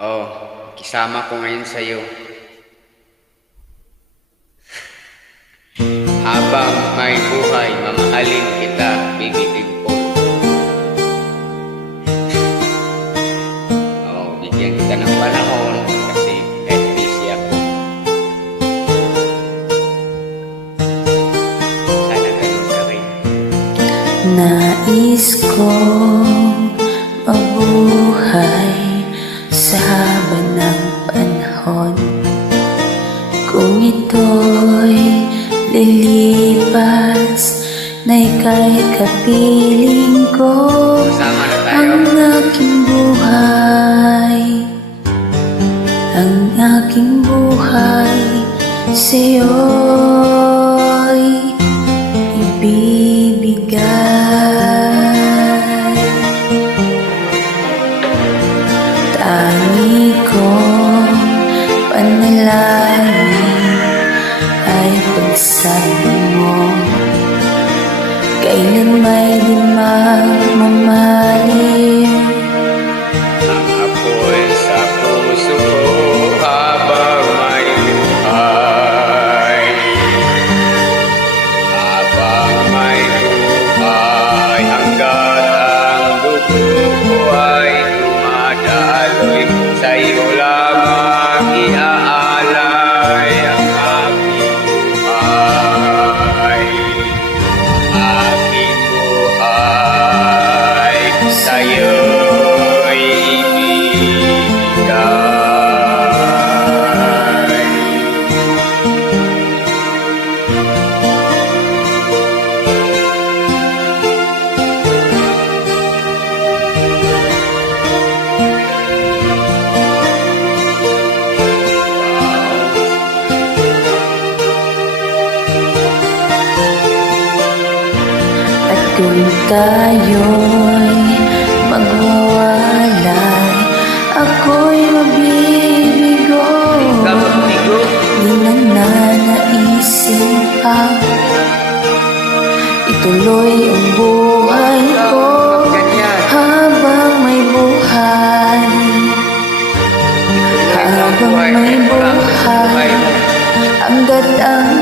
Oh, kisama ko ngayon sa'yo. Habang may buhay, mamahalin kita, baby dimple. Oh, bigyan kita ng panahon kasi kahit busy ako. Sana ganun ka rin. Nais kong mabuhay sa haba ng panahon. Kung ito'y lilipas na ika'y kapiling ko, Sama na tayo. ang aking buhay, ang aking buhay sa'yo'y ibibigay. Tangi kong panalangin ay pagsama mo, kailan may di magmamalim. Ang apoy sa puso ko habang may buhay. Habang may buhay, hanggat ang dugo ko ay dumadaloy, sa'yo lamang iaalay ang aking buhay. Aking buhay sa'yo'y ibigay. At kung tayo'y magwawalay, ako'y mabibigo. Di na nanaisin pa ituloy ang buhay ko habang may buhay. Habang may buhay, hanggat ang